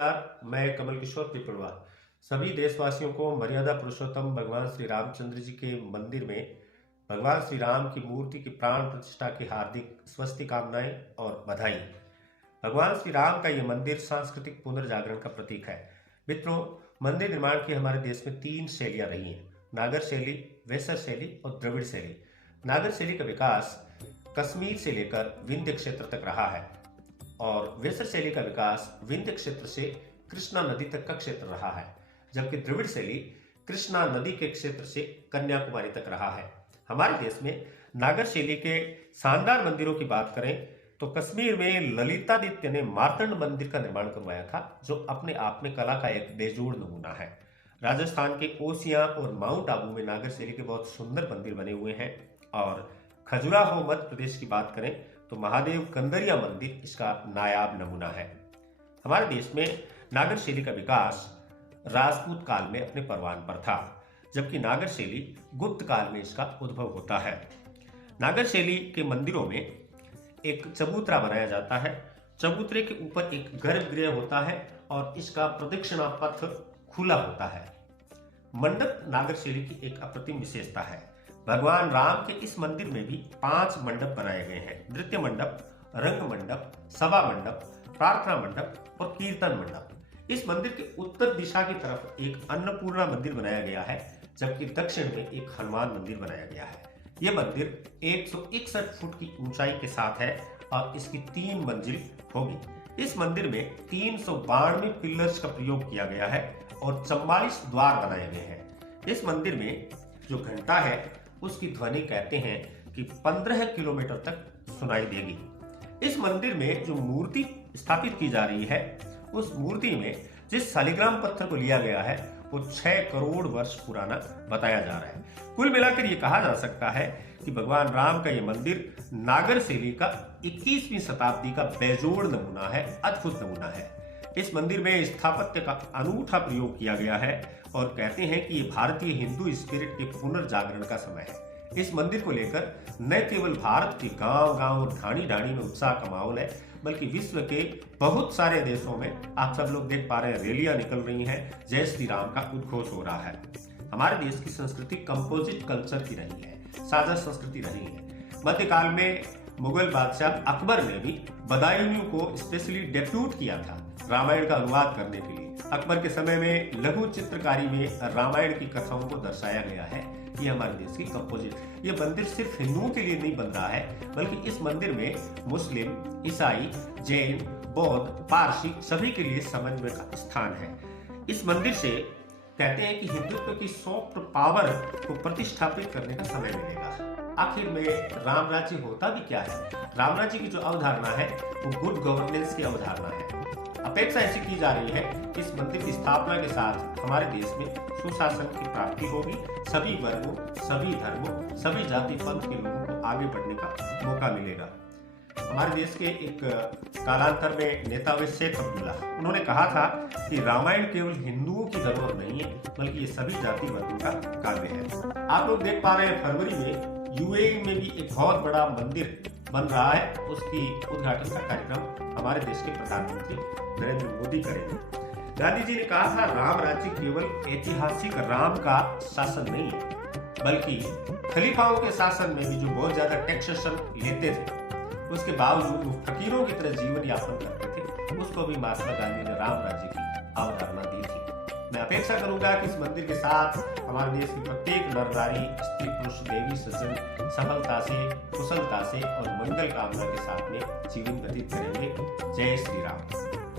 मैं कमल किशोर पिपड़वा सभी देशवासियों को मर्यादा पुरुषोत्तम भगवान श्री रामचंद्र जी के मंदिर में भगवान श्री राम की मूर्ति की प्राण प्रतिष्ठा की हार्दिक स्वस्ति कामनाएं और बधाई। भगवान श्री राम का यह मंदिर सांस्कृतिक पुनर्जागरण का प्रतीक है। मित्रों, मंदिर निर्माण की हमारे देश में 3 शैलियां रही हैं: नागर शैली, वेसर शैली और द्रविड़ शैली। नागर शैली का विकास कश्मीर से लेकर विंध्य क्षेत्र तक रहा है और वेसर शैली का विकास विंध्य क्षेत्र से कृष्णा नदी तक का क्षेत्र रहा है, जबकि द्रविड़ शैली कृष्णा नदी के क्षेत्र से कन्याकुमारी तक रहा है। हमारे देश में नागर शैली के शानदार मंदिरों की बात करें तो कश्मीर में ललितादित्य ने मार्तंड मंदिर का निर्माण करवाया था, जो अपने आप में कला का एक बेजोड़ नमूना है। राजस्थान के ओसियां और माउंट आबू में नागर शैली के बहुत सुंदर मंदिर बने हुए हैं और खजुराहो मध्य प्रदेश की बात करें तो महादेव कंदरिया मंदिर इसका नायाब नमूना है। हमारे देश में नागर शैली का विकास राजपूत काल में अपने परवान पर था, जबकि नागर शैली गुप्त काल में इसका उद्भव होता है। नागर शैली के मंदिरों में एक चबूतरा बनाया जाता है। चबूतरे के ऊपर एक गर्भगृह होता है और इसका प्रदक्षिणा पथ खुला होता है। मंडप नागर शैली की एक अप्रतिम विशेषता है। भगवान राम के इस मंदिर में भी 5 मंडप बनाए गए हैं: नृत्य मंडप, रंग मंडप, सभा मंडप, प्रार्थना मंडप और कीर्तन मंडप। इस मंदिर के उत्तर दिशा की तरफ एक अन्नपूर्णा मंदिर बनाया गया है, जबकि दक्षिण में एक हनुमान मंदिर बनाया गया है। यह मंदिर 161 फुट की ऊंचाई के साथ है और इसकी 3 मंजिल होगी। इस मंदिर में 392 पिलर्स का प्रयोग किया गया है और 44 द्वार बनाए गए हैं। इस मंदिर में जो घंटा है उसकी ध्वनि कहते हैं कि 15 किलोमीटर तक सुनाई देगी। इस मंदिर में जो मूर्ति स्थापित की जा रही है, उस मूर्ति में जिस शालिग्राम पत्थर को लिया गया है वो 6 करोड़ वर्ष पुराना बताया जा रहा है। कुल मिलाकर ये कहा जा सकता है कि भगवान राम का ये मंदिर नागर शैली का 21वीं शताब्दी का बेजोड़ नमूना है, अद्भुत नमूना है। इस मंदिर में स्थापत्य का अनूठा प्रयोग किया गया है और कहते हैं कि ये भारतीय हिंदू स्पिरिट के पुनर्जागरण का समय है। इस मंदिर को लेकर न केवल भारत के गांव-गांव और ढाणी-ढाणी में उत्साह का माहौल है, बल्कि विश्व के बहुत सारे देशों में आप सब लोग देख पा रहे हैं, रैलियां निकल रही हैं, जय श्री राम का उद्घोष हो रहा है। हमारे देश की संस्कृति कंपोजिट कल्चर की रही है, साझा संस्कृति रही है। मध्यकाल में मुगल बादशाह अकबर ने भी बदायूंयों को स्पेशली डेप्यूट किया था रामायण का अनुवाद करने के लिए। अकबर के समय में लघु चित्रकारी में रामायण की कथाओं को दर्शाया गया है। ये हमारे देश की कंपोजिट। ये मंदिर सिर्फ हिंदुओं के लिए नहीं बन रहा है, बल्कि इस मंदिर में मुस्लिम, ईसाई, जैन, बौद्ध, पारसी सभी के लिए समन्वय का स्थान है। इस मंदिर से कहते हैं कि हिंदुत्व की सॉफ्ट पावर को प्रतिष्ठापित करने का समय मिलेगा। आखिर में राम राज्य होता भी क्या है? राम राज्य की जो अवधारणा है वो गुड गवर्नेंस की अवधारणा है। अपेक्षा ऐसी की जा रही है कि इस मंदिर की स्थापना के साथ हमारे देश में सुशासन की प्राप्ति होगी। सभी वर्गों, सभी धर्मों, सभी जाति पंथ के लोगों को आगे बढ़ने का मौका मिलेगा। हमारे देश के एक कालांतर में नेता हुए शेख अब्दुल्ला, उन्होंने कहा था कि रामायण केवल हिंदुओं की जरूरत नहीं है, बल्कि ये सभी जाति वर्गों का काव्य है। आप लोग देख पा रहे हैं, फरवरी में यूएई में भी एक बहुत बड़ा मंदिर बन रहा है। उसकी उद्घाटन का कार्यक्रम हमारे देश के प्रधानमंत्री नरेंद्र मोदी करेंगे। गांधी जी ने कहा था, राम राज्य केवल ऐतिहासिक राम का शासन नहीं है, बल्कि खलीफाओं के शासन में भी जो बहुत ज्यादा टैक्सेशन लेते थे, उसके बावजूद वो फकीरों की तरह जीवन यापन करते थे, उसको भी महात्मा गांधी ने राम राज्य की अवधारणा दी थी। मैं अपेक्षा करूंगा कि इस मंदिर के साथ हमारे देश की प्रत्येक नर नारी, स्त्री पुरुष, देवी सज्जन सफलता से, कुशलता से और मंगल कामना के साथ में जीवन व्यतीत करेंगे। जय श्री राम।